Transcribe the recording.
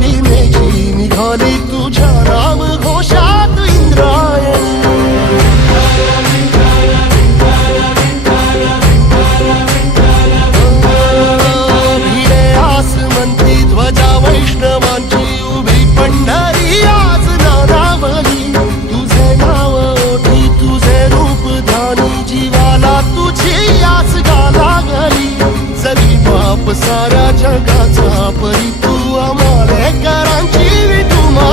भीमेची निघाली तुझ्या नाम घोषात इंद्रायणी। भिडे आसमंती ध्वजा वैष्णवांची उभी पंढरी आज नानावली। तुझे नाव ओठी तुझे रूप ध्यानी जीवाला तुझी आस लागली। जरी बाप साऱ्या जगाचा परी तू आम्हाले करांची विठुमा